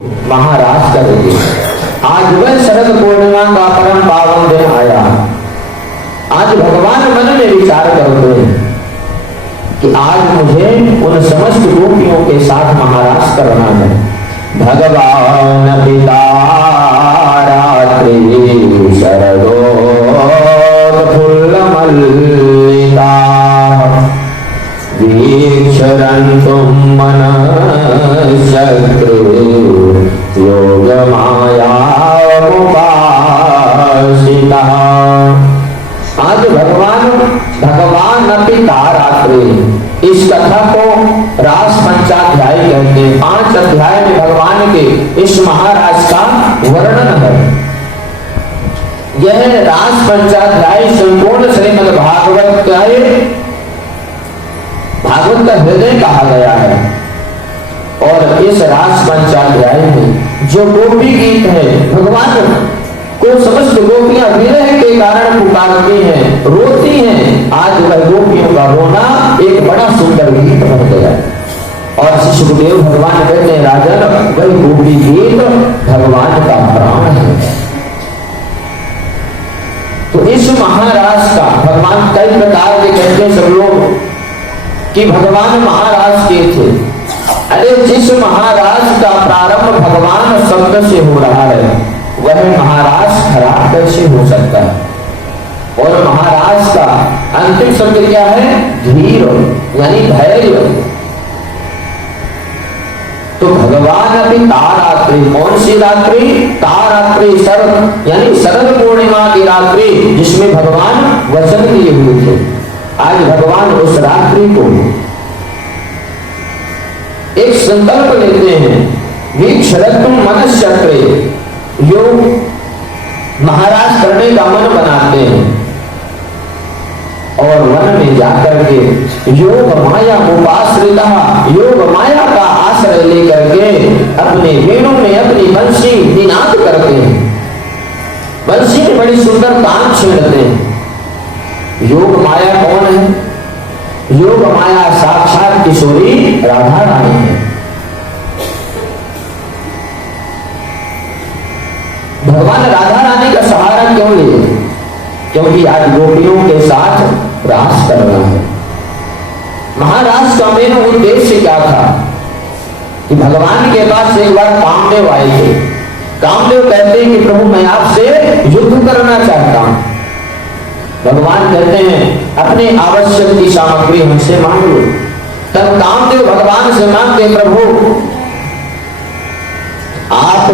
महाराज करेंगे। आज वह शरद पूर्णिमा का परम पावन दिन आया। आज भगवान मन में विचार करते हैं कि आज मुझे उन समस्त गोपियों के साथ महाराज करना है। भगवान पिता रात्रि शरदो फुल्ल मल्लिका वीक्षरन्तुं मनश्चक्रे योग माया उपासितः। आज भगवान पिता रात्रि, इस कथा को रास पंचाध्याय कहते हैं। 5 अध्याय में भगवान के इस महाराज का वर्णन है। यह रास पंचाध्याय संपूर्ण श्रीमद् भागवत का हृदय कहा गया है। और इस रास पंचाध्याय में जो गोपी गीत है, भगवान को समस्त गोपियां विरह के कारण पुकारती हैं, रोती हैं। आज वह गोपियों का रोना एक बड़ा सुंदर गीत बन गया। और श्री सुखदेव भगवान कहते हैं, राजन वह गोपी गीत भगवान का प्राण है। तो इस महाराज का भगवान कई प्रकार के कहते हैं सब लोग कि भगवान महाराज के थे। अरे जिस महाराज का प्रारंभ भगवान शब्द से हो रहा है, वह महाराज खराब कैसे हो सकता है? और महाराज का अंतिम शब्द क्या है? धीर, यानी धैर्य। तो भगवान अभी तारात्रि, कौन सी रात्रि? तारात्रि, शरद यानी शरद पूर्णिमा की रात्रि, जिसमें भगवान वचन दिए हुए थे। आज भगवान उस रात्रि को एक संकल्प लेते हैं, वीक्षरन्तुं मनश्चक्रे, योग महाराज करने का मन बनाते हैं। और वन में जाकर के योग माया उपाश्रिता, योग माया का आश्रय लेकर के अपने वेणु में अपनी बंसी निनाद करते हैं। बंसी में बड़ी सुंदर तान छेड़ते हैं। योग माया कौन है? योग माया साक्षात किशोरी राधा रानी है। भगवान राधा रानी का सहारा क्यों लिए? क्योंकि आज गोपियों के साथ रास करना है। महाराज का मेन उद्देश्य क्या था कि भगवान के पास एक बार कामदेव आए थे। कामदेव कहते हैं कि प्रभु मैं आपसे युद्ध करना चाहता हूं। भगवान कहते हैं अपने आवश्यक की सामग्री हमसे मांग लो। तब कामदेव भगवान से मांगते, प्रभु आप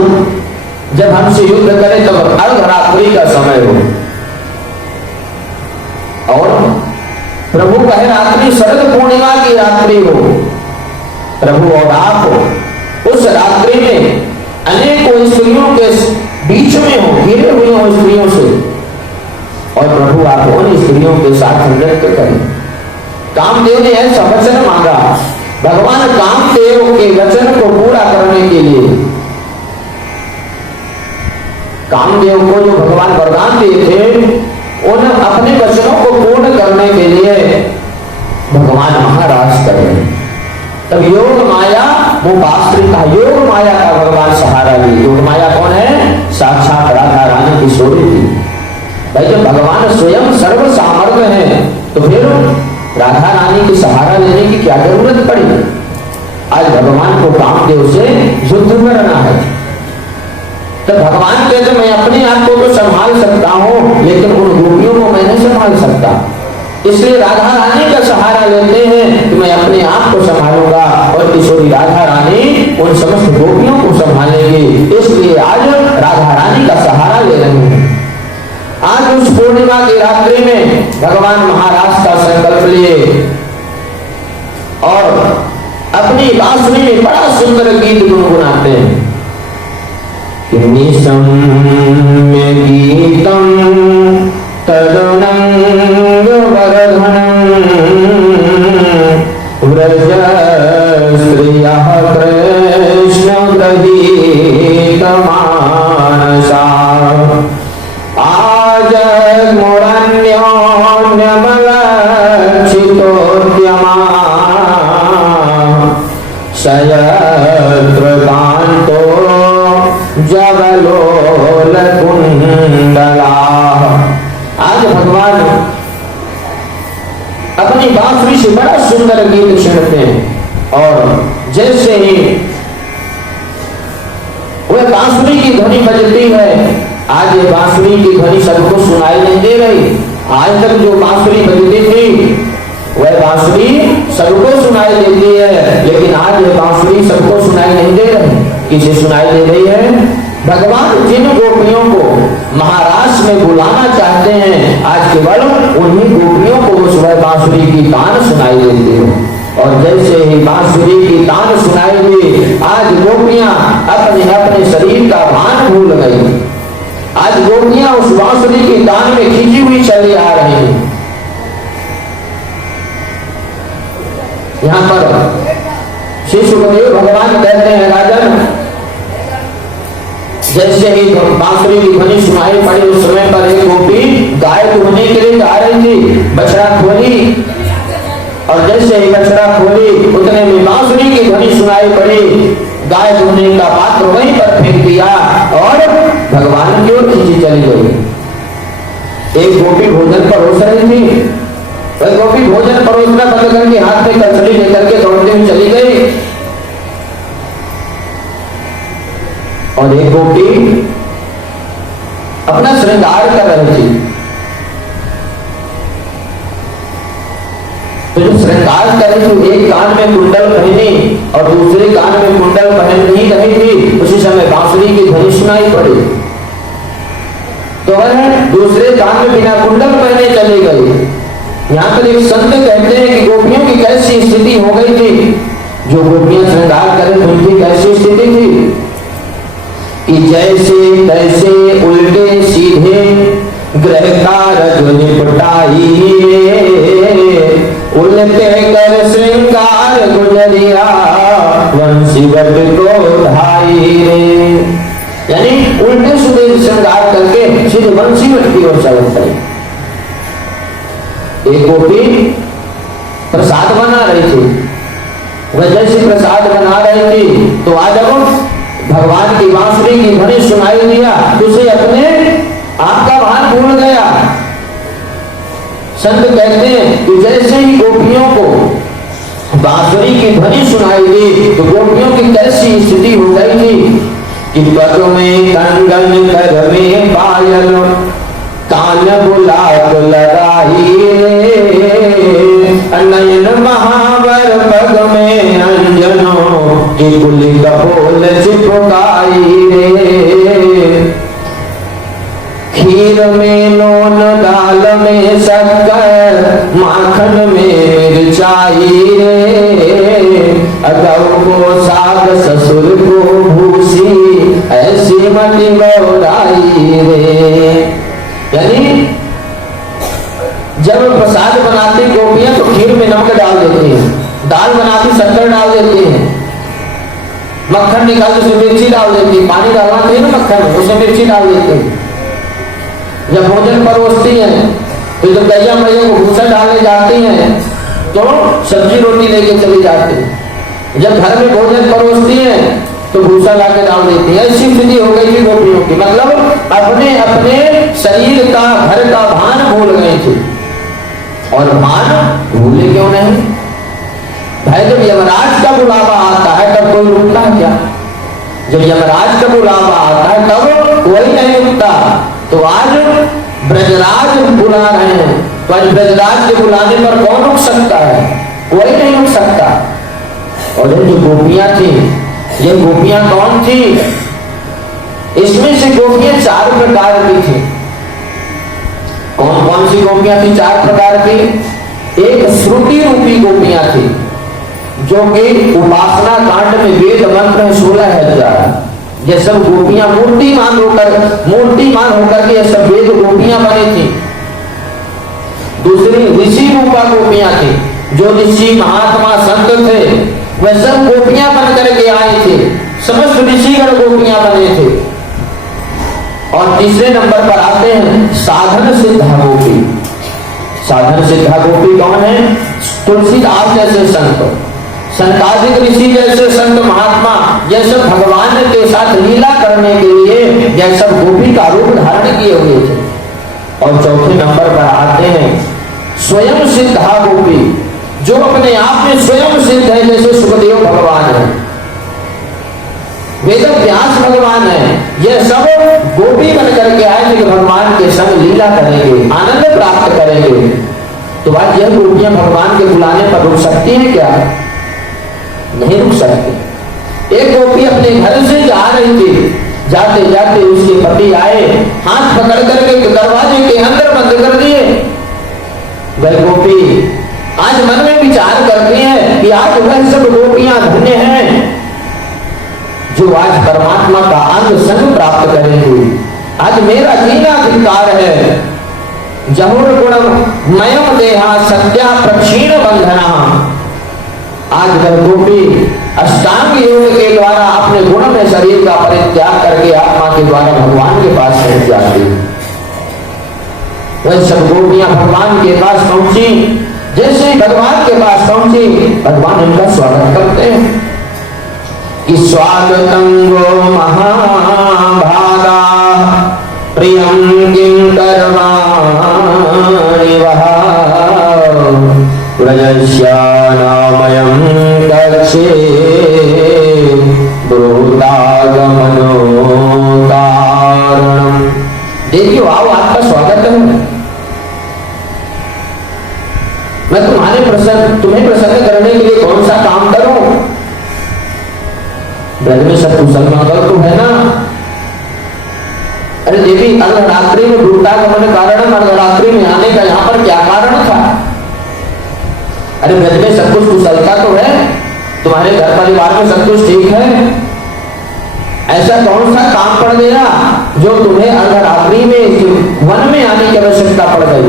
जब हमसे युद्ध करें तब अर्धरात्रि का समय हो। और प्रभु कहे रात्रि शरद पूर्णिमा की रात्रि हो। प्रभु और आप उस रात्रि में अनेकों स्त्रियों के बीच में हो, घिरे हुए हो स्त्रियों से, और प्रभु आप उन स्त्रियों के साथ नृत्य करें। कामदेव ने ऐसा वचन मांगा। भगवान कामदेव के वचन को पूरा करने के लिए, कामदेव को जो भगवान वरदान दिए थे, उन अपने वचनों को पूर्ण करने के लिए भगवान महाराज कर रहे हैं। तब योग माया वो पास्त्रिका, योग माया का भगवान सहारा लिए। योग माया कौन है? साक्षात राधा रानी की सोरी थी। भाई जब भगवान स्वयं सर्व सामर्थ्य है, तो फिर राधा रानी की सहारा लेने की क्या जरूरत पड़ी? आज भगवान को कामदेव से युद्ध करना है। तो भगवान कहते मैं अपने आप को तो संभाल सकता हूँ, लेकिन उन गोपियों को मैं नहीं संभाल सकता। इसलिए राधा रानी का सहारा लेते हैं कि मैं अपने आप को संभालूंगा, और किशोरी राधा रानी उन समस्त गोपियों को संभालेगी। इसलिए आज राधा रानी का सहारा ले रहे हैं। आज उस पूर्णिमा की रात्रि में भगवान महाराज का संकल्प लिए और अपनी बांसुरी में बड़ा सुंदर गीत गुनगुनाते हैं। निशम्य गीतं तदनंग वरधनं व्रज स्त्रियः कृष्ण गृहीत मानसा आज मुरण्योन्यमलक्षितोद्यमा शयत्र कांतो जवलोल कुंडला। आज भगवान अपनी बांसुरी से बड़ा सुंदर गीत छेड़ते हैं और जैसे ही वह बांसुरी की ध्वनि बजती है, आज ये बांसुरी की ध्वनि सबको सुनाई नहीं दे रही। आज तक जो बांसुरी बजती थी वह बांसुरी सबको सुनाई देती है, लेकिन आज ये बांसुरी सबको सुनाई नहीं दे रही। किसे सुनाई दे रही है? भगवान जिन गोपियों को महाराज में बुलाना चाहते हैं, आज केवल उन्हीं गोपियों को उस वह बांसुरी की तान सुनाई देती है। और जैसे ही बांसुरी की तान सुनाई दी, आज गोपियां अपने अपने शरीर का भान भूल गई। आज गोपियां उस बांसुरी की तान में खींची हुई चली आ रही हैं। यहाँ पर श्री सुखदेव भगवान कहते हैं, राजन जैसे ही बांसुरी की ध्वनि सुनाई पड़ी, उस समय पर एक गोपी गाय दुहने के लिए जा रही थी, बछड़ा खोली और जैसे ही बछड़ा खोली उतने में बांसुरी की ध्वनि सुनाई पड़ी। गाय दुहने का पात्र वहीं पर फेंक दिया और भगवान की ओर खींची चली गई। एक गोपी भोजन परोस रही थी, वह गोपी भोजन परोसना बंद करके हाथ में कचरी लेकर के दौड़ते हुए चली गई और एक गोपी अपना श्रृंगार कर रही थी। तो जो श्रृंगार कर रही थी, एक कान में कुंडल पहनी और दूसरे कान में कुंडल पहन नहीं रही थी, उसी समय बांसुरी की ध्वनि सुनाई पड़ी तो वह दूसरे कान में बिना कुंडल पहने चली गई। यहाँ पर एक संत कहते हैं कि गोपियों की कैसी स्थिति हो गई थी। जो गोपियां श्रृंगार कर रही थी उनकी कैसी स्थिति थी कि जैसे तैसे उल्टे सीधे ग्रह कारज निपटाई, उल्टे कर श्रृंगार गुजरिया वंशीवट को धाई रे। यानी उल्टे सीधे श्रृंगार करके सीधे वंशीवट की ओर चल पड़ी। एक गोपी प्रसाद बना रही थी, वह जैसे प्रसाद बना रही थी तो आज भगवान की बांसुरी की ध्वनि सुनाई दिया, उसे अपने आप का भान भूल गया। संत कहते हैं कि जैसे ही गोपियों को बांसुरी की ध्वनि सुनाई दी तो गोपियों की कैसी स्थिति हो गई थी कि पग में कंगन कर में पायल कान बुलाक लगाई रे, नयन महावर पग में अंजनों की कुली कपोल चिपकाई रे। खीर में नून दाल में शक्कर माखन में मिर्चाई रे, अगव को साग ससुर को भूसी ऐसी मति गौराई रे। यानी जब प्रसाद बनाती गोपियां तो खीर में नमक डाल देती हैं, दाल बनाती शक्कर डाल देती हैं, मक्खन निकाल उसमें मिर्ची डाल देती है, पानी डालना चाहिए ना मक्खन उसमें मिर्ची डाल देती है। जब भोजन परोसती हैं तो जब गैया मैया को भूसा डालने जाती हैं तो सब्जी रोटी लेके चली जाती है। जब घर में भोजन परोसती हैं तो भूसा लाके डाल देती है। ऐसी स्थिति हो गई थी गोपियों की, मतलब अपने अपने शरीर का घर का भान भूल गई थी। और भान भूले क्यों नहीं भाई? जब यमराज का बुलावा आता है तब कोई रुकता है क्या? जब यमराज का बुलावा आता है तब कोई नहीं रुकता। तो आज ब्रजराज बुला रहे हैं तो आज ब्रजराज के बुलाने पर कौन रुक सकता है? कोई नहीं रुक सकता। और ये जो गोपियां थी, ये गोपियां कौन थी? इसमें से गोपियां 4 प्रकार की थी। कौन कौन सी गोपियां थी? 4 प्रकार की। एक श्रुति रूपी गोपियां थी जो कि उपासना कांड में वेद मंत्र 16,000। ये सब गोपियां मूर्तिमान होकर के ये सब वेद गोपियां बनी थी। दूसरी ऋषि रूपा गोपियां थी, जो ऋषि महात्मा संत थे वह सब गोपियां बन करके आए थे, समस्त ऋषिगण गोपियां बने थे। और तीसरे नंबर पर आते हैं साधन सिद्धा गोपी। साधन सिद्धा गोपी कौन है? तुलसीदास जैसे संत। संतादिक ऋषि जैसे संत महात्मा जैसे भगवान के साथ लीला करने के लिए जैसा गोपी का रूप धारण किए हुए थे। और चौथे नंबर पर आते हैं स्वयं सिद्धा गोपी, जो अपने आप में स्वयं सिद्ध है, जैसे सुखदेव भगवान है, वेद व्यास भगवान है। ये सब गोपी बन करके आए कि भगवान के संग लीला करेंगे, आनंद प्राप्त करेंगे। तो बात यह, गोपियां भगवान के बुलाने पर रुक सकती हैं क्या? नहीं रुक सकती। एक गोपी अपने घर से जा रही थी, जाते जाते उसके पति आए, हाथ पकड़ करके दरवाजे के अंदर बंद कर दिए। वह गोपी आज मन में विचार करती है कि आज वह सब गोपियां धन्य हैं जो आज परमात्मा का अंग संग प्राप्त करेंगे। आज मेरा जीना अधिकार है। जहुर गुणम मयम देहा सत्या प्रक्षीण बंधना। आज वह गोपी अष्टांग योग के द्वारा अपने गुण में शरीर का परित्याग करके आत्मा के द्वारा भगवान के पास पहुंच जाती है। वह सब गोपियां भगवान के पास पहुंची। जैसे भगवान के पास पहुंची, भगवान उनका स्वागत करते हैं कि स्वागतं वो महाभागा प्रियं किं कर्माणि वः व्रजस्यानामयं कक्षे ब्रूतागमनो कारणम्। देखियो, आओ, आपका स्वागत है। मैं तुम्हें प्रसन्न करने के लिए कौन सा काम करूं? ब्रज में सब कुशल मंगल तो है ना। अरे देवी, अर्धरात्रि में ब्रूतागमन कारण, अर्धरात्रि में आने का यहाँ पर क्या कारण था? अरे ब्रज में सब कुछ कुशलता तो है, तुम्हारे घर परिवार में सब कुछ ठीक है। ऐसा कौन सा काम पड़ गया जो तुम्हें अर्धरात्रि में वन में आने की आवश्यकता पड़ गई?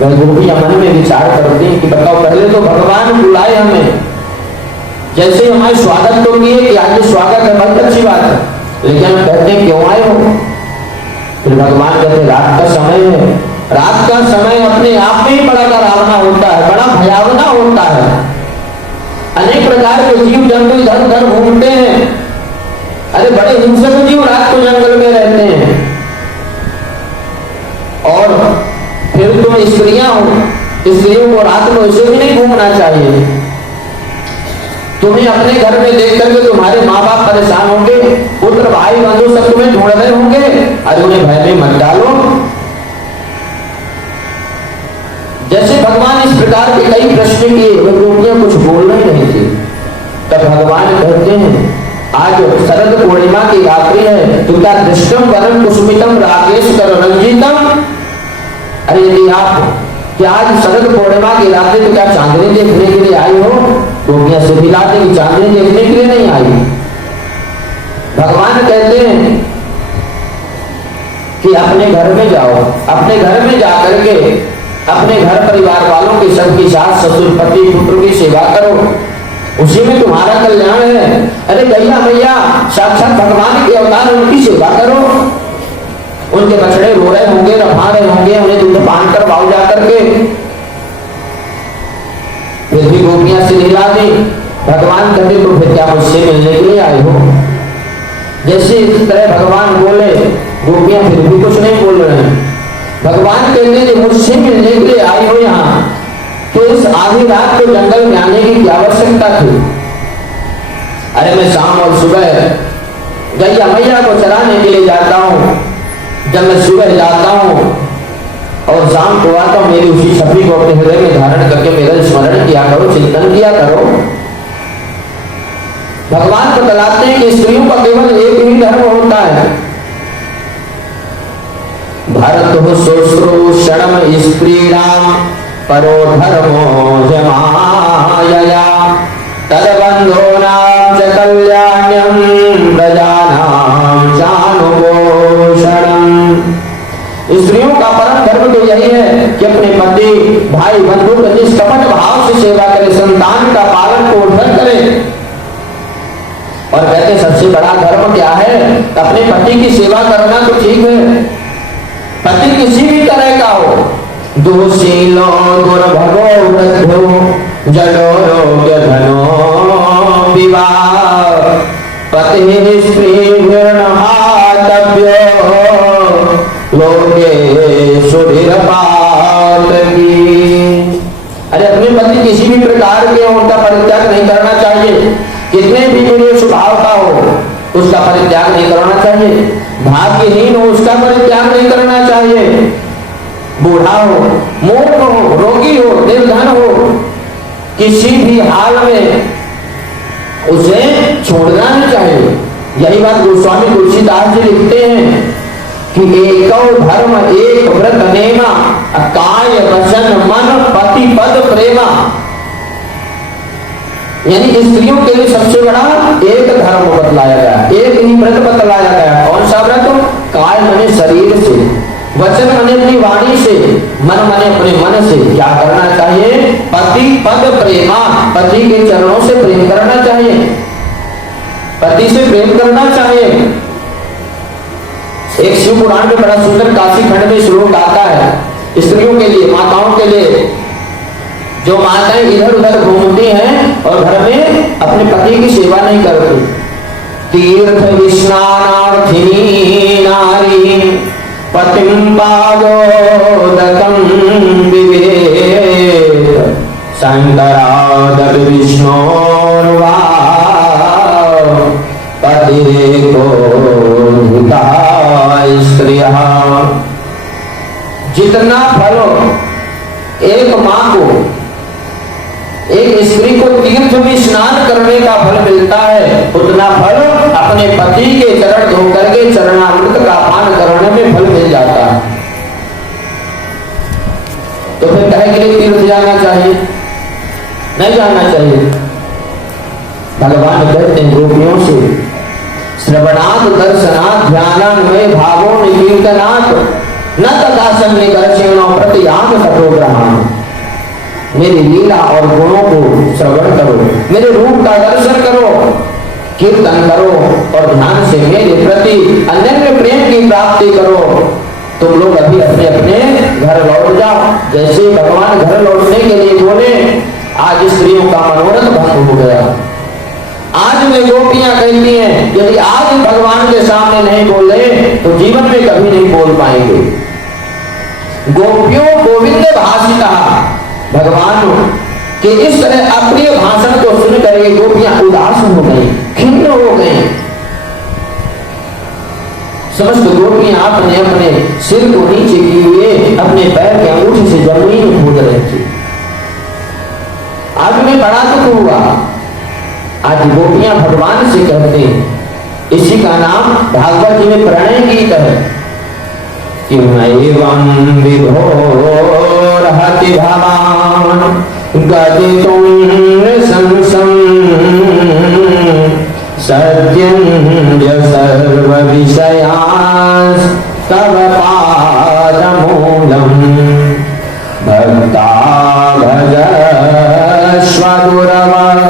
वह गोपियां मन में विचार करती कि बताओ, पहले तो भगवान बुलाए हमें, जैसे हमारे स्वागत तो किए कि आज स्वागत है, बहुत अच्छी बात है, लेकिन हम कहते हैं क्यों आए हो? फिर भगवान कहते रात का समय है। रात का समय अपने आप में ही बड़ा डरावना होता है, बड़ा भयावना होता है। अनेक प्रकार के जीव जंतु इधर उधर घूमते हैं। अरे बड़े हिंसक जीव रात को जंगल में रहते हैं। और फिर तुम स्त्रियां हो, स्त्रियों को रात में वैसे भी नहीं घूमना चाहिए। तुम्हें अपने घर में देख करके तुम्हारे माँ बाप परेशान होंगे, पुत्र भाई बंधु सब तुम्हें ढूंढ रहे होंगे। अरे उन्हें भय में मत डालो। जैसे भगवान इस प्रकार के कई प्रश्न किए, वह गोपियां कुछ बोल नहीं थी। तब भगवान कहते हैं आज शरद पूर्णिमा की रात्रि है, तो क्या दृष्टम वरम कुसुमितम राकेश कर रंजितम। अरे यदि आप क्या आज शरद पूर्णिमा की रात्रि तो क्या चांदनी देखने के लिए आई हो? गोपियां से मिलाते कि चांदनी देखने के लिए नहीं आई। भगवान कहते हैं कि अपने घर में जाओ, अपने घर में जाकर के अपने घर परिवार वालों की, सबकी सास ससुर पति पुत्र की सेवा करो, उसी में तुम्हारा कल्याण है। अरे गैया मैया साक्षात भगवान के अवतार, उनकी सेवा करो। उनके बछड़े रो रहे होंगे, रफा रहे होंगे, उन्हें दूध पान करवाओ जा करके। फिर भी गोपियां से हिला दी। भगवान कहते तो फिर क्या मुझसे मिलने के लिए आए हो? जैसे इस तरह भगवान बोले, गोपियां फिर भी कुछ नहीं बोल रहे हैं। भगवान कहते हैं मुझसे मिलने के लिए आई हो यहाँ, तो इस आधी रात को जंगल में आने की क्या आवश्यकता थी? अरे मैं शाम और सुबह गैया मैया को चराने के लिए जाता हूँ। जब मैं सुबह जाता हूँ और शाम को आता हूँ, मेरी उसी छवि को अपने हृदय में धारण करके मेरा स्मरण किया करो, चिंतन किया करो। भगवान बतलाते हैं कि स्त्रियों का केवल एक ही धर्म होता है। भरत शुश्रूषणम स्त्रीणाम परो धर्मो जमायया तदबंधोनां च कल्याण्यं प्रजानां चानुपोषणम्। स्त्रियों का परम धर्म तो यही है कि अपने पति भाई बंधु की निष्कपट भाव से सेवा करे, संतान का पालन पोषण करे। और कहते सबसे बड़ा धर्म क्या है? अपने पति की सेवा करना तो ठीक है, पति किसी भी तरह का हो, दोषीलो दुर्भगो वृद्धो जडोरोग्य धनो विवाह पतिः स्त्रीभिर्नहातव्यो लोके सुधीरपातकी। अरे अपने पति किसी भी प्रकार के उनका परित्याग नहीं करना चाहिए, कितने भी बुरे स्वभाव का हो उसका परित्याग नहीं करना चाहिए, भाग्यहीन हो उसका परित्याग नहीं करना चाहिए, बूढ़ा हो, मूर्ख हो, रोगी हो, निर्धन हो, किसी भी हाल में उसे छोड़ना नहीं चाहिए। यही बात गोस्वामी तुलसीदास जी लिखते हैं कि एको धर्म एक व्रत नेमा काय वचन मन पति पद प्रेमा। यानी स्त्रियों के लिए सबसे बड़ा एक धर्म बतलाया गया, एक ही व्रत बतलाया गया। कौन सा व्रत? काय मने शरीर से, वचन मने अपनी वाणी से, मन मने अपने मन से क्या करना चाहिए? पति पद प्रेमा, पति के चरणों से प्रेम करना चाहिए, पति से प्रेम करना चाहिए। एक शिव पुराण में बड़ा सुंदर काशी खंड में श्लोक आता है स्त्रियों के लिए, माताओं के लिए। जो माताएं इधर उधर घूमती हैं और घर में अपने पति की सेवा नहीं करती, तीर्थ स्नानार्थिनी नारी पतिं पादोदकं विवेद शंकरादर विष्णोर्वा पतिरेको धृता स्त्रियः। जितना फल एक मां को, एक स्त्री को तीर्थ में स्नान करने का फल मिलता है, उतना फल अपने पति के चरण धो करके चरणामृत का पान करने में फल मिल जाता है। तो फिर कहे के लिए तीर्थ जाना चाहिए? नहीं जाना चाहिए। भगवान कहते हैं गोपियों से, श्रवणात् दर्शनात् ध्यानान्वय भावो निकीर्तनात् न तथा सन्निकर्षणो प्रतियाग सतोग्रहान्। मेरी लीला और गुणों को श्रवण करो, मेरे रूप का दर्शन करो, कीर्तन करो और ध्यान से मेरे प्रति अनन्य प्रेम की प्राप्ति करो। तुम लोग अभी अपने अपने घर लौट जाओ। जैसे भगवान घर लौटने के लिए बोले, आज स्त्रियों का मनोरथ भंग हो गया। आज में गोपियां कहती हैं यदि आज भगवान के सामने नहीं बोले तो जीवन में कभी नहीं बोल पाएंगे। गोपियों गोविंद भाषिता, भगवान के इस तरह अप्रिय भाषण को सुन करके गोपियां उदास हो गई, खिन्न हो गई। समस्त गोपियां अपने अपने सिर को नीचे किए हुए अपने पैर के अंगूठे से जमीन खोद रही थी। आज में बड़ा दुख हुआ। आज गोपियां भगवान से कहते हैं, इसी का नाम भागवत जी में प्रणय गीत है कि एवं विभोरहति भवान गदितुं नृशंसं सत्यं सर्व विषयास्तव पादमूलं भक्ता भजस्व गुरवः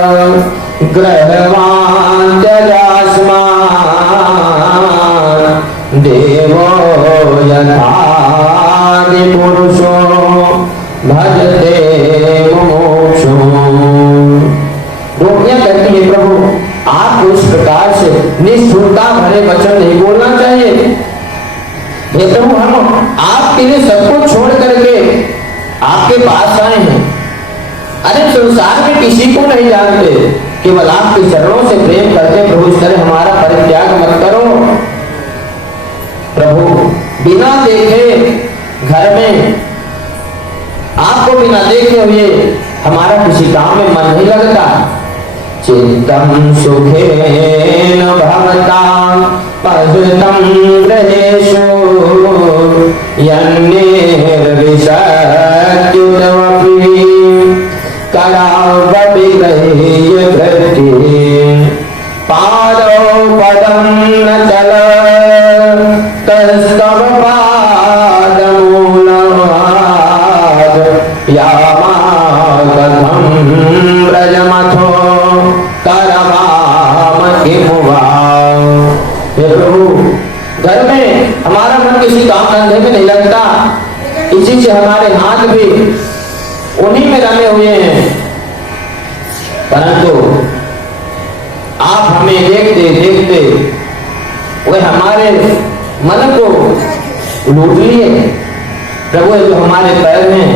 ग्रहवाञ्छयास्मान् देवो यथादि पुरुषो भजते मुमुक्षु। गोपियां कहती है प्रभु आपको इस प्रकार से निष्ठुरता भरे वचन नहीं बोलना चाहिए। हे प्रभु हम आपके लिए सब कुछ छोड़ करके आपके पास आए हैं। अरे संसार में किसी को नहीं जानते, केवल आपके चरणों से प्रेम करते। प्रभु इस तरह हमारा परित्याग मत करो। प्रभु बिना देखे घर में आपको बिना देखे हुए हमारा किसी काम में मन नहीं लगता। चित्तम सुखेन भवतां पश्यतं गृहेषु यन्निर्विशत्युतमपि करावविगह्य भक्ति पादौ पदं न चल तस्तव पादमूलमाद् यामागतं व्रजमथो करवाम किमु वा। हे प्रभु घर में हमारा मन किसी काम धंधे में नहीं लगता, इसी से हमारे हाथ भी उन्हीं में रमे हुए हैं। परंतु आप हमें देखते देखते वे हमारे मन को लूट लिए। प्रभु जो हमारे पैर में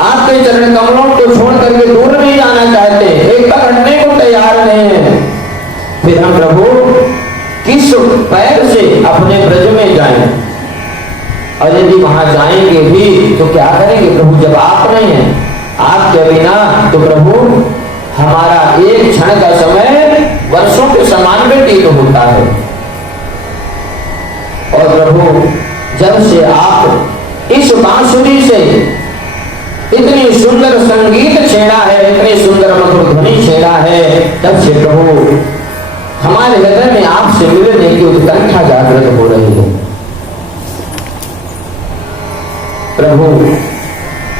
आपके चरण कमलों को छोड़ करके दूर नहीं जाना चाहते, एक तक हटने को तैयार नहीं है, फिर हम प्रभु किस पैर से अपने ब्रज में जाएं? और यदि वहां जाएंगे भी तो क्या करेंगे प्रभु? जब आप नहीं हैं, आपके बिना तो प्रभु हमारा एक क्षण का समय वर्षों के समान व्यतीत होता है। और प्रभु जब से आप इस बांसुरी से इतनी सुंदर संगीत छेड़ा है, इतनी सुंदर मधुर ध्वनि छेड़ा है, तब से प्रभु हमारे हृदय में आपसे मिलने की उत्कंठा जागृत हो रही है। प्रभु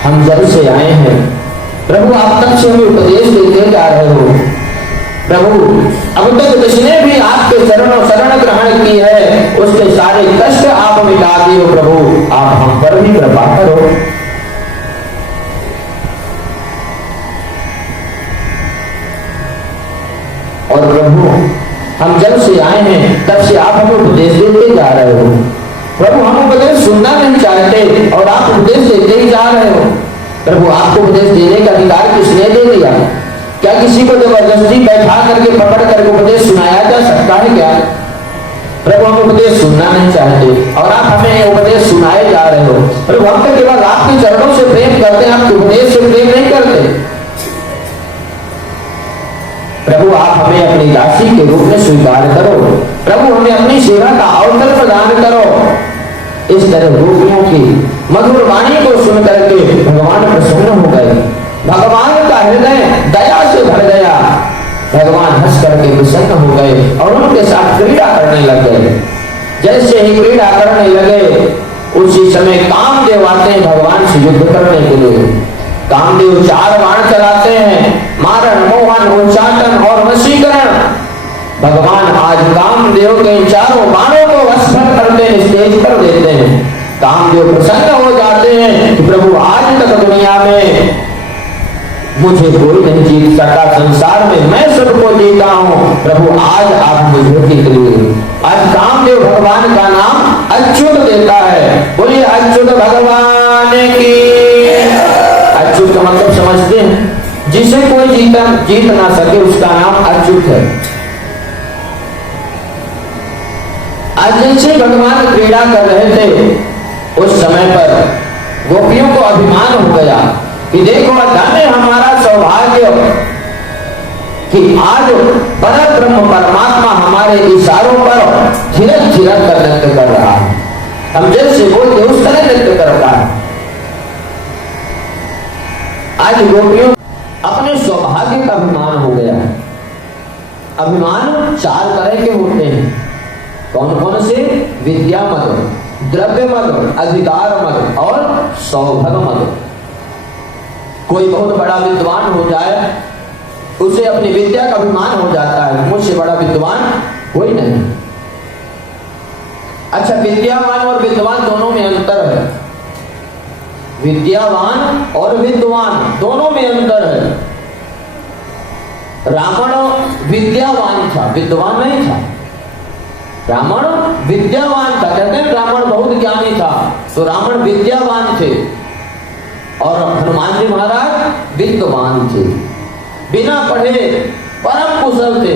हम जब से आए हैं प्रभु, आप तब से हमें उपदेश देते जा रहे हो। प्रभु अब तक जिसने भी आपके चरणों शरण ग्रहण की है उसके सारे कष्ट आप मिटा दिए। प्रभु आप हम पर भी कृपा करो। और प्रभु हम जब से आए हैं तब से आप हमें उपदेश देते जा रहे हो। प्रभु हम उपदेश सुनना नहीं चाहते और आप उपदेश देते ही जा रहे हो। प्रभु आपको उपदेश देने का अधिकार किसने दे दिया? क्या किसी को जबरदस्ती बैठा करके पकड़ करके उपदेश सुनाया जा सकता है क्या? प्रभु हम उपदेश सुनना नहीं चाहते और आप हमें उपदेश सुनाए जा रहे हो। प्रभु हम तो केवल आपके चरणों से प्रेम करते हैं, आपके उपदेश से प्रेम नहीं करते। प्रभु आप हमें अपनी दासी के रूप में स्वीकार करो। प्रभु हमें अपनी सेवा का अवसर प्रदान करो। इस तरह गोपियों की मधुर वाणी को सुन करके भगवान प्रसन्न हो गए। भगवान का हृदय दया से भर गया। भगवान हंस करके प्रसन्न हो गए और उनके साथ क्रीड़ा करने लग गए। जैसे ही क्रीड़ा करने लगे उसी समय कामदेव आते हैं भगवान से युद्ध करने के लिए। कामदेव 4 बाण चलाते हैं, मारण, मोहन, उच्चाटन और वशीकरण। भगवान आज कामदेव के इन 4 बाणों को असफल करते निस्तेज कर देते हैं। कामदेव प्रसन्न हो जाते हैं कि प्रभु आज तक दुनिया में मुझे कोई नहीं जीत सका, संसार में मैं सबको जीता हूं। प्रभु आज आप मुझे जीत लिए। आज कामदेव भगवान का नाम अच्युत देता है। बोलिए अच्युत भगवान की। अच्युत का मतलब समझते हैं? जिसे कोई जीत ना सके उसका नाम अच्युत है। आज जैसे भगवान क्रीड़ा कर रहे थे उस समय पर गोपियों को अभिमान हो गया कि देखो धन्य हमारा सौभाग्य कि आज परब्रह्म परमात्मा हमारे इशारों पर थिरक थिरक कर नृत्य कर रहा है। हम जैसे बोलते उस तरह नृत्य करता है। आज गोपियों अपने सौभाग्य का अभिमान हो गया है। अभिमान 4 तरह के होते हैं। कौन कौन से? विद्या मद, द्रव्य मद, अधिकार मद और सौभग मद। कोई बहुत बड़ा विद्वान हो जाए उसे अपनी विद्या का अभिमान हो जाता है, मुझसे बड़ा विद्वान कोई नहीं। अच्छा, विद्यावान और विद्वान दोनों में अंतर है। विद्यावान और विद्वान दोनों में अंतर है। रावण विद्यावान था, विद्वान नहीं था। रावण विद्यावान था, कहते हैं रावण बहुत ज्ञानी था, तो रावण विद्यावान थे और हनुमान जी महाराज विद्वान थे, बिना पढ़े परम कुशल थे।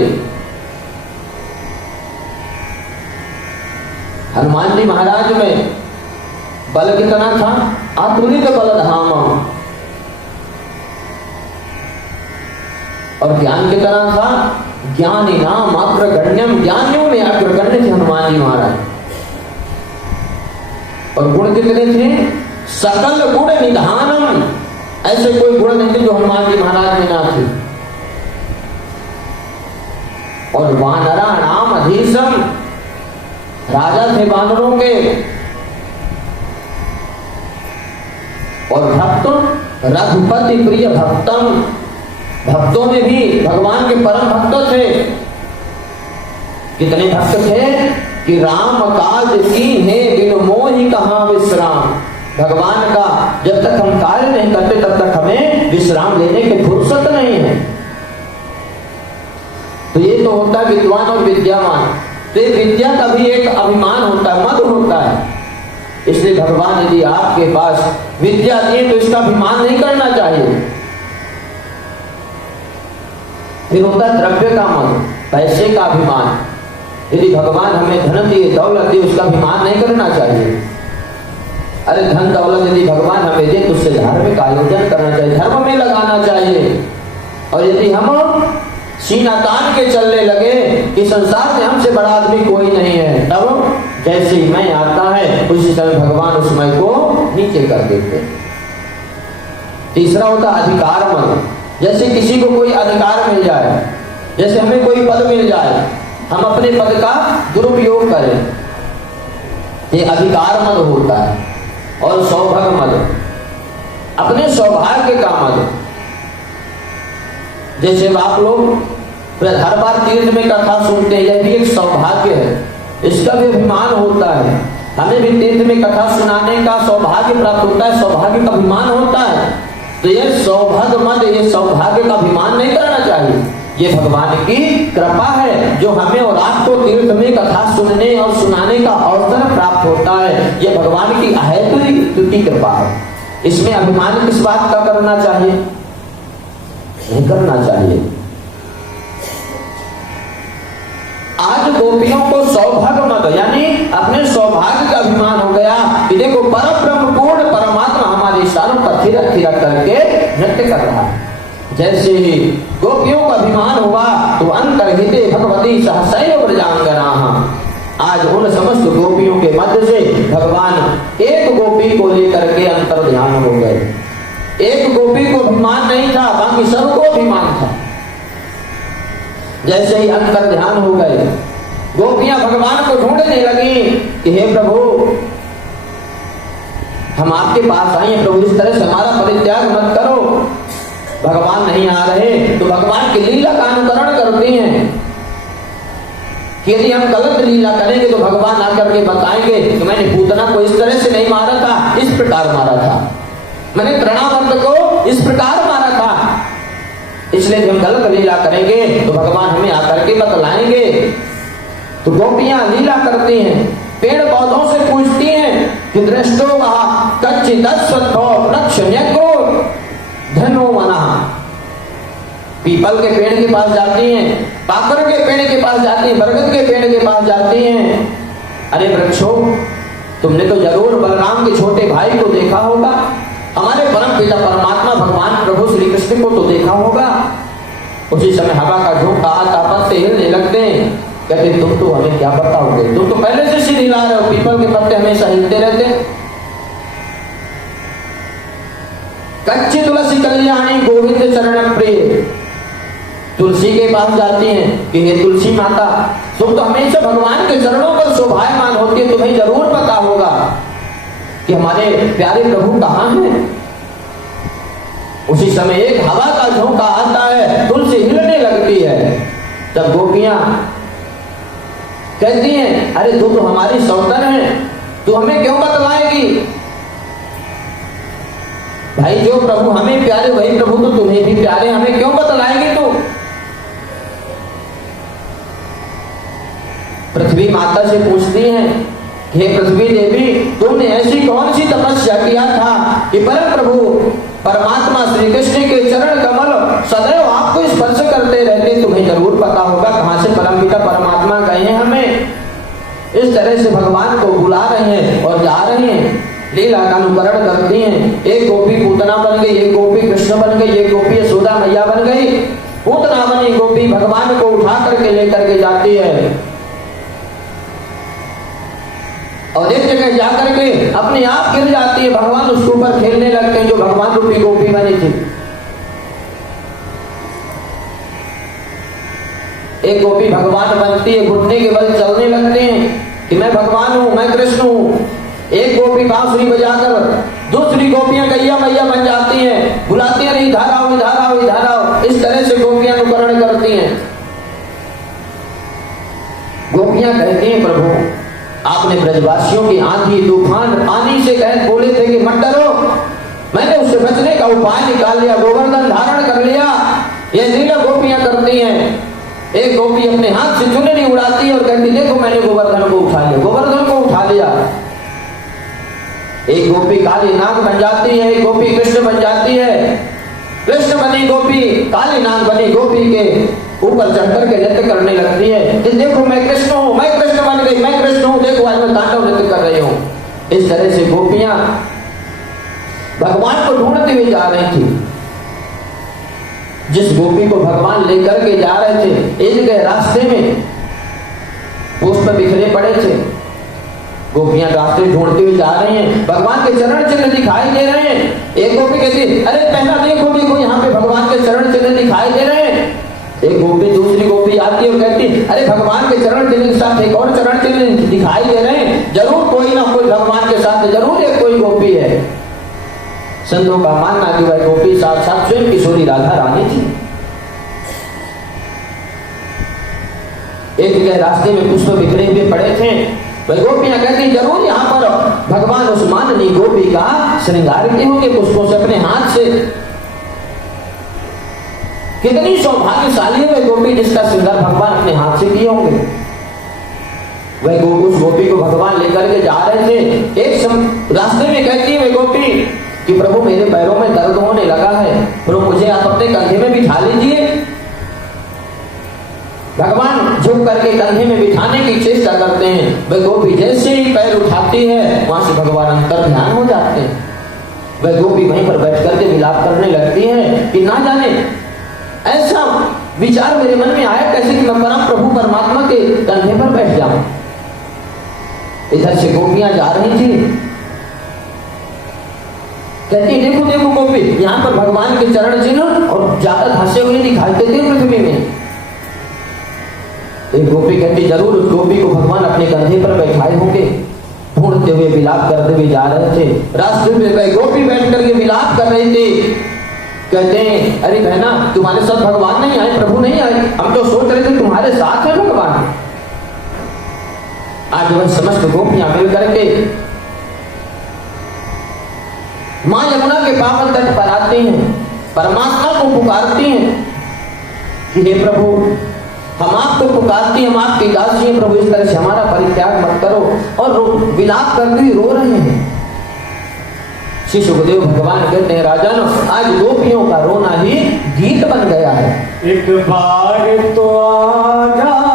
हनुमान जी महाराज में बल कितना था? अतुलित बलधाम। और ज्ञान कितना था? ज्ञानी नाम अग्रगण्यम, ज्ञानियों में अग्रगण्य थे हनुमान जी महाराज। और गुण कितने थे? सकल गुण निधानम, ऐसे कोई गुण नहीं थे जो हनुमान जी महाराज में ना थे। और वानरा नाम अधीशम, राजा थे वानरों के। और भक्त रघुपति प्रिय भक्तम, भक्तों में भी भगवान के परम भक्त थे। कितने भक्त थे कि राम काज की है बिन मोहि कहां विश्राम। भगवान का जब तक हम कार्य नहीं करते तब तक हमें विश्राम लेने की फुर्सत नहीं है। तो ये तो होता है विद्वान और विद्यावान। तो विद्या का भी एक अभिमान होता है, मद होता है। इसलिए भगवान यदि आपके पास विद्या दी तो इसका अभिमान नहीं करना चाहिए। फिर होता है द्रव्य का मद, पैसे का अभिमान। यदि भगवान हमें धन दिए, दौलत दिए, उसका अभिमान नहीं करना चाहिए। अरे धन दौलत यदि भगवान हमें दे तो उससे धार्मिक आयोजन करना चाहिए, धर्म में लगाना चाहिए। और यदि हम सीना तान के चलने लगे कि संसार में हमसे बड़ा आदमी कोई नहीं है, तब जैसे ही मैं आता है उसी समय भगवान उस मैं को नीचे कर देते। तीसरा होता अधिकार मद। जैसे किसी को कोई अधिकार मिल जाए, जैसे हमें कोई पद मिल जाए, हम अपने पद का दुरुपयोग करें, ये अधिकार मद होता है। और सौभाग्य मद, अपने सौभाग्य का मद। जैसे आप लोग हर बार तीर्थ में कथा सुनते हैं, यह भी एक सौभाग्य है, इसका भी अभिमान होता है। हमें भी तीर्थ में कथा सुनाने का सौभाग्य प्राप्त होता है, सौभाग्य का अभिमान होता है। तो यह सौभाग्य मद, ये सौभाग्य का अभिमान नहीं करना चाहिए। ये भगवान की कृपा है जो हमें और आपको तीर्थ में कथा सुनने और सुनाने का अवसर प्राप्त होता है। ये भगवान की अहेतुकी कृपा है। इसमें अभिमान किस बात का करना चाहिए? नहीं करना चाहिए। आज गोपियों को सौभाग्य मत यानी अपने सौभाग्य का अभिमान हो गया कि देखो परम ब्रह्म पूर्ण परमात्मा हमारे इशारों पर थिरक थिरक करके नृत्य कर रहा है। जैसे ही गोपियों का अभिमान हुआ तो अंतर्हिते भगवती सहसैव व्रजांगनाः, आज उन समस्त गोपियों के मध्य से भगवान एक गोपी को लेकर के अंतर ध्यान हो गए। एक गोपी को अभिमान नहीं था, बाकी सबको अभिमान था। जैसे ही अंतर ध्यान हो गए, गोपियां भगवान को ढूंढने लगी कि हे प्रभु, हम आपके पास आए हैं, प्रभु इस तरह से हमारा परित्याग मत करो। भगवान नहीं आ रहे तो भगवान की लीला का अनुकरण करती हैं कि यदि हम गलत लीला करेंगे तो भगवान आकर के बताएंगे कि मैंने पूतना को इस तरह से नहीं मारा था, इस प्रकार मारा था, मैंने तृणावर्त को इस प्रकार मारा था। इसलिए जब हम गलत लीला करेंगे तो भगवान हमें आकर के बतलाएंगे। तो गोपियां लीला करती हैं, पेड़ पौधों से पूछती हैं कि दृष्टो वहा कच्चिदस्वत्थो वृक्षण्यको धनो मना। पीपल के पेड़ के पास जाती हैं, पाकर के पेड़ के पास जाती हैं, बरगद के पेड़ के पास जाती हैं। अरे वृक्षों, तुमने तो जरूर बलराम के छोटे भाई को देखा होगा, हमारे परम पिता परमात्मा भगवान प्रभु श्री कृष्ण को तो देखा होगा। उसी समय हवा का झोंका आता, पत्ते हिलने लगते हैं। कहते तुम तो हमें क्या बताओगे, तुम तो पहले से सिर हिला रहे हो, पीपल के पत्ते हमेशा हिलते रहते। कच्ची तुलसी कल्याणी गोविंद चरण प्रिय, तुलसी के पास जाती हैं कि हे तुलसी माता, तुम तो हमेशा भगवान के चरणों पर शोभायमान होती है, तुम्हें जरूर पता होगा कि हमारे प्यारे प्रभु कहाँ हैं। उसी समय एक हवा का झोंका आता है, तुलसी हिलने लगती है। तब गोपियां कहती हैं अरे तू तो हमारी सौतन है, तू हमें क्यों बतलाएगी? भाई जो प्रभु हमें प्यारे वही प्रभु तो तुम्हें भी प्यारे, हमें क्यों बतलाएगी तू? पृथ्वी माता से पूछती हैं हे पृथ्वी देवी, तुमने ऐसी कौन सी तपस्या किया था कि परम प्रभु परमात्मा श्री कृष्ण के चरण कमल सदैव आपको स्पर्श करते रहते? तुम्हें जरूर पता होगा कहां से परम पिता परमात्मा गए हैं हमें। इस तरह से भगवान को बुला रहे हैं और जा रहे हैं, लीला का अनुकरण करती हैं। एक गोपी पूतना बन गई, एक गोपी कृष्ण बन गई, एक गोपी यशोदा मैया बन गई। पूतना बनी गोपी भगवान को उठा करके लेकर के जाती है और एक जगह जाकर के अपने आप गिर जाती है, भगवान उसके ऊपर खेलने लगते हैं जो भगवान रूपी गोपी बनी थी। एक गोपी भगवान बनती है, घुटने के बल चलने लगते हैं कि मैं भगवान हूं, मैं कृष्ण हूं। एक गोपी बांसुरी बजाकर दूसरी गोपियां गैया मैया बन जाती हैं, बुलाती हैं इधर आओ इधर आओ इधर आओ। इस तरह से गोपियां अनुकरण करती हैं। गोपियां कहती हैं प्रभु आपने ब्रजवासियों की आंधी तूफान पानी से कह बोले थे कि मत डरो, मैंने उससे बचने का उपाय निकाल लिया, गोवर्धन धारण कर लिया। ये लीला गोपियां करती हैं। एक गोपी अपने हाथ से चुनरी उड़ाती है और कहती देखो मैंने गोवर्धन को उठा लिया, गोवर्धन को उठा लिया। एक गोपी काली नाग बन जाती है, एक गोपी कृष्ण बन जाती है। कृष्ण बनी गोपी काली नाग बनी गोपी के ऊपर चढ़कर के नृत्य करने लगती है कि देखो मैं कृष्ण हूं, मैं कृष्ण बन गई, मैं कृष्ण हूं, देखो आज मैं तांडव नृत्य कर रही हूं। इस तरह से गोपियां भगवान को ढूंढते हुए जा रही थी। जिस गोपी को भगवान लेकर के जा रहे थे, एक जगह रास्ते में पुष्प बिखरे पड़े थे। गोपियां रास्ते ढूंढते हुए जा रही हैं, भगवान के चरण चिन्ह दिखाई दे रहे हैं। एक गोपी कहती अरे पहला देखो देखो यहाँ पे भगवान के चरण चिन्ह दिखाई दे रहे हैं। एक गोपी दूसरी गोपी आती है और कहती अरे भगवान के चरण चिन्ह के साथ एक और चरण चिन्ह दिखाई दे रहे हैं, जरूर कोई ना कोई भगवान के साथ जरूर एक कोई गोपी है। संतों का मानना कि वह गोपी साक्षात स्वयं किशोरी राधा रानी थी। एक जगह रास्ते में पुष्प बिखरे हुए पड़े थे, वह गोपियां कहती जरूर यहाँ पर भगवान उस माननी गोपी का श्रृंगार किए होंगे पुष्पों से अपने हाथ से। कितनी सौभाग्यशाली है वह गोपी जिसका श्रृंगार भगवान अपने हाथ से किए होंगे। वह उस गोपी को भगवान लेकर के जा रहे थे। एक रास्ते में कहती है वह गोपी कि प्रभु मेरे पैरों में दर्द होने लगा है, प्रभु मुझे आप अपने कंधे में बिठा लीजिए। भगवान झुक करके कंधे में बिठाने की चेष्टा करते हैं। वह गोपी जैसे ही पैर उठाती है वहां से भगवान अंतर ध्यान हो जाते हैं। वह गोपी वहीं पर बैठ करके विलाप करने लगती है कि ना जाने ऐसा विचार मेरे मन में आया कैसे कि मैं परम प्रभु परमात्मा के कंधे पर बैठ जाऊं। इधर से गोपियां जा रही थी, कहती देखो देखो गोपी यहाँ पर भगवान के चरण चिन्ह और ज्यादा धंसे हुए दिखाई देते हैं पृथ्वी में। एक गोपी कहती जरूर उस गोपी को भगवान अपने कंधे पर बैठाए होंगे। ढूंढते हुए विलाप करते हुए जा रहे थे, रास्ते में वह गोपी बैठ करके विलाप कर रही थी। कहते हैं अरे बहना तुम्हारे साथ भगवान नहीं आए, प्रभु नहीं आए, हम तो सोच रहे थे तुम्हारे साथ है भगवान। आज वह समस्त गोपियां मिल करके मां यमुना के पावन तट पर आती हैं, परमात्मा को पुकारती हैं कि हे प्रभु हम आपको पुकारती, हम आपकी दासी हैं, प्रभु इस तरह से हमारा परित्याग मत करो। और विलाप करते हुए रो रहे हैं। श्री सुखदेव भगवान कहते हैं राजन आज गोपियों का रोना ही गीत बन गया है। एक बार तो आजा